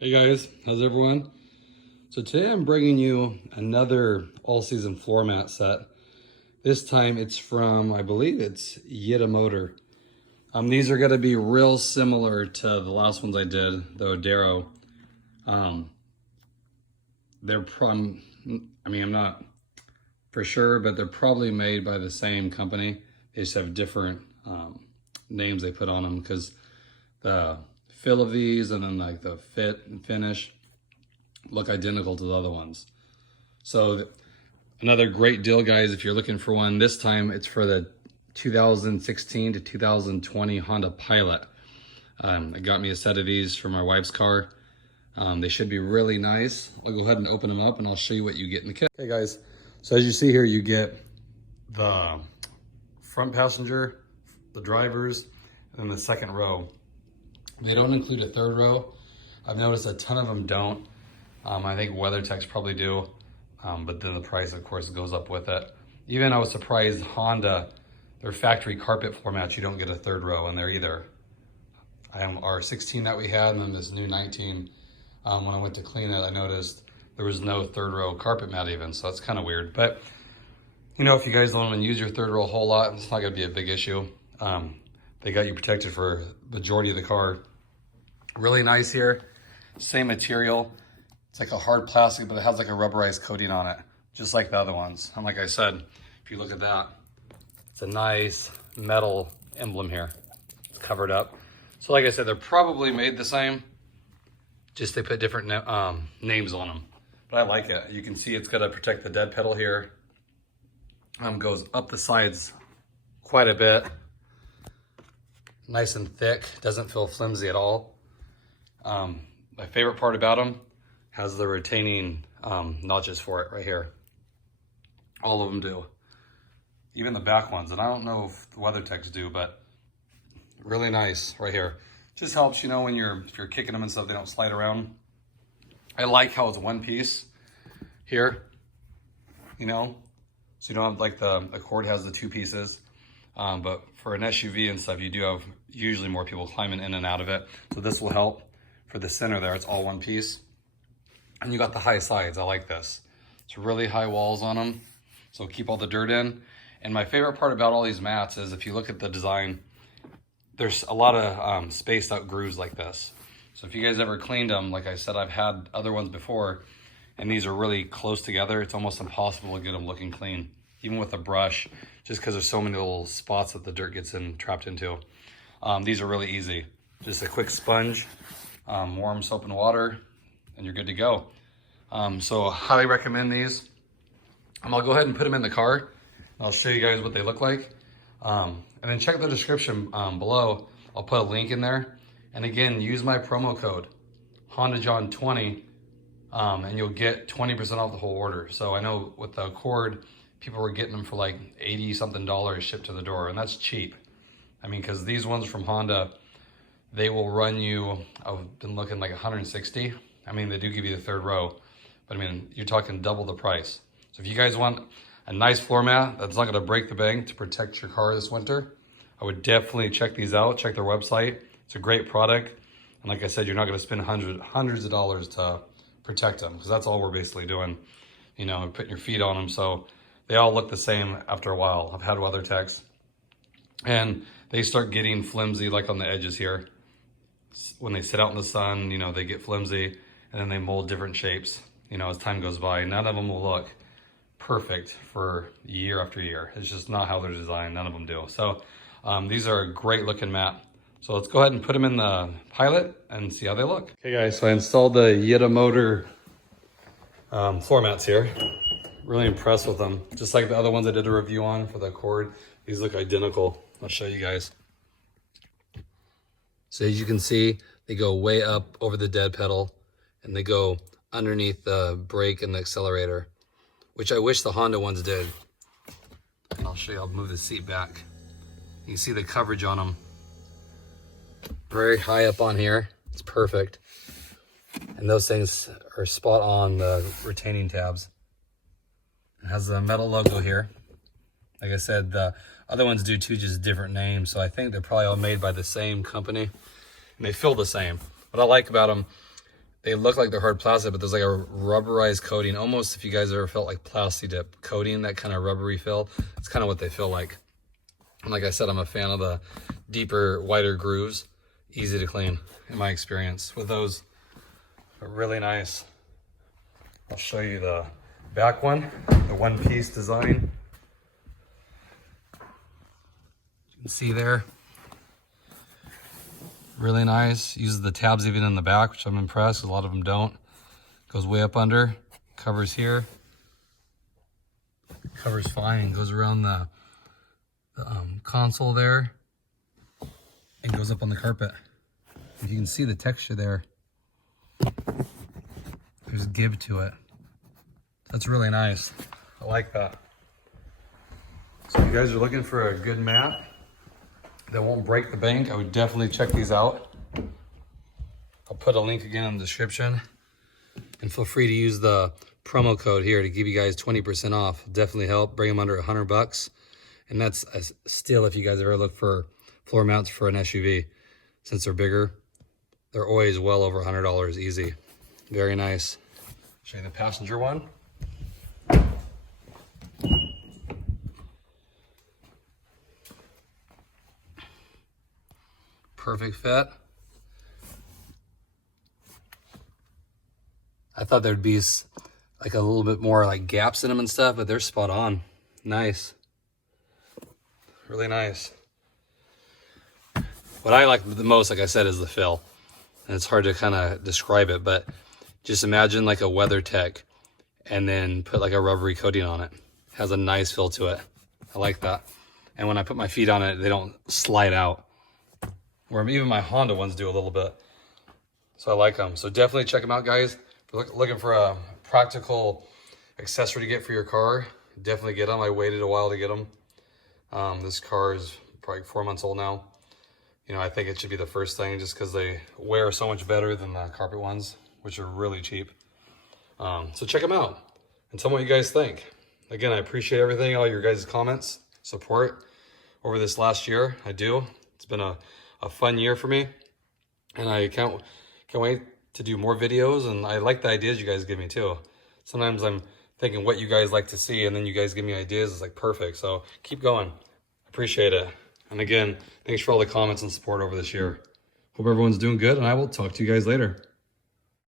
Hey guys, how's everyone? So today I'm bringing you another all-season floor mat set. This time it's from, I believe it's Yitamotor. These are going to be real similar to the last ones I did, the Odero. They're from, I'm not for sure, but they're probably made by the same company. They just have different names they put on them because the feel of these and then like the fit and finish look identical to the other ones. So another great deal, guys, if you're looking for one. This time it's for the 2016 to 2020 Honda Pilot. It got me a set of these for my wife's car. They should be really nice. I'll go ahead and open them up and I'll show you what you get in the kit. Okay guys, so as you see here, you get the front passenger, the drivers, and then the second row. They don't include a third row. I've noticed a ton of them don't. I think WeatherTechs probably do, but then the price, of course, goes up with it. Even I was surprised Honda, their factory carpet floor mats, you don't get a third row in there either. Our 16 that we had, and then this new 19, when I went to clean it, I noticed there was no third row carpet mat even, so that's kind of weird. But, you know, if you guys don't want to use your third row a whole lot, it's not going to be a big issue. They got you protected for the majority of the car. Really nice here, same material. It's like a hard plastic, but it has like a rubberized coating on it, just like the other ones. And like I said, if you look at that, it's a nice metal emblem here. It's covered up. So like I said, they're probably made the same, just they put different names on them. But I like it. You can see it's gonna protect the dead pedal here. Goes up the sides quite a bit. Nice and thick, doesn't feel flimsy at all. My favorite part about them has the retaining notches for it right here. All of them do. Even the back ones, and I don't know if the WeatherTechs do, but really nice right here. Just helps, you know, when if you're kicking them and stuff, they don't slide around. I like how it's one piece here, you know, so you don't have like the Accord has the two pieces. But for an SUV and stuff, you do have usually more people climbing in and out of it. So this will help. For the center there, it's all one piece. And you got the high sides. I like this. It's really high walls on them, so keep all the dirt in. And my favorite part about all these mats is if you look at the design, there's a lot of spaced out grooves like this. So if you guys ever cleaned them, like I said, I've had other ones before, and these are really close together. It's almost impossible to get them looking clean, even with a brush, just because there's so many little spots that the dirt gets trapped into. These are really easy. Just a quick sponge, warm soap and water, and you're good to go. So highly recommend these. I'll go ahead and put them in the car. And I'll show you guys what they look like. And then check the description below. I'll put a link in there. And again, use my promo code, HondaJohn20, and you'll get 20% off the whole order. So I know with the Accord, people were getting them for like $80-something shipped to the door, and that's cheap. I mean, because these ones from Honda, they will run you, I've been looking like 160. I mean, they do give you the third row, but I mean, you're talking double the price. So if you guys want a nice floor mat that's not gonna break the bank to protect your car this winter, I would definitely check these out, check their website. It's a great product. And like I said, you're not gonna spend hundreds of dollars to protect them, because that's all we're basically doing, you know, putting your feet on them. So they all look the same after a while. I've had WeatherTechs, and they start getting flimsy like on the edges here. When they sit out in the sun, you know, they get flimsy, and then they mold different shapes, you know, as time goes by. None of them will look perfect for year after year. It's just not how they're designed. None of them do. So these are a great looking mat. So let's go ahead and put them in the Pilot and see how they look. Okay guys, so I installed the Yitamotor floor mats here. Really impressed with them. Just like the other ones I did a review on for the Accord. These look identical. I'll show you guys. So as you can see, they go way up over the dead pedal, and they go underneath the brake and the accelerator, which I wish the Honda ones did. And I'll show you, I'll move the seat back. You can see the coverage on them. Very high up on here. It's perfect. And those things are spot on the retaining tabs. It has the metal logo here. Like I said, the other ones do too, just different names. So I think they're probably all made by the same company, and they feel the same. What I like about them, They look like they're hard plastic, but there's like a rubberized coating. Almost if you guys ever felt like Plasti Dip coating, that kind of rubbery feel. It's kind of what they feel like. And like I said, I'm a fan of the deeper, wider grooves. Easy to clean in my experience with those. But really nice. I'll show you the back one, the one-piece design. You can see there. Really nice. Uses the tabs even in the back, which I'm impressed. A lot of them don't. Goes way up under. Covers here. Covers fine. Goes around the console there. And goes up on the carpet. You can see the texture there. There's give to it. That's really nice. I like that. So if you guys are looking for a good mat that won't break the bank, I would definitely check these out. I'll put a link again in the description. And feel free to use the promo code here to give you guys 20% off. It'll definitely help. Bring them under $100. And that's still, if you guys ever look for floor mounts for an SUV, since they're bigger, they're always well over $100 easy. Very nice. Show you the passenger one. Perfect fit. I thought there'd be like a little bit more like gaps in them and stuff, but they're spot on. Nice. Really nice. What I like the most, like I said, is the fill. And it's hard to kind of describe it, but just imagine like a WeatherTech and then put like a rubbery coating on it. Has a nice feel to it. I like that. And when I put my feet on it, they don't slide out. Or even my Honda ones do a little bit. So I like them. So definitely check them out, guys. If you're looking for a practical accessory to get for your car, definitely get them. I waited a while to get them. This car is probably 4 months old now. You know, I think it should be the first thing just because they wear so much better than the carpet ones, which are really cheap. So check them out and tell me what you guys think. Again, I appreciate everything, all your guys' comments, support over this last year. I do. It's been a fun year for me, and I can't wait to do more videos. And I like the ideas you guys give me too. Sometimes I'm thinking what you guys like to see, and then you guys give me ideas. It's like perfect. So keep going. Appreciate it. And again, thanks for all the comments and support over this year. Hope everyone's doing good, and I will talk to you guys later.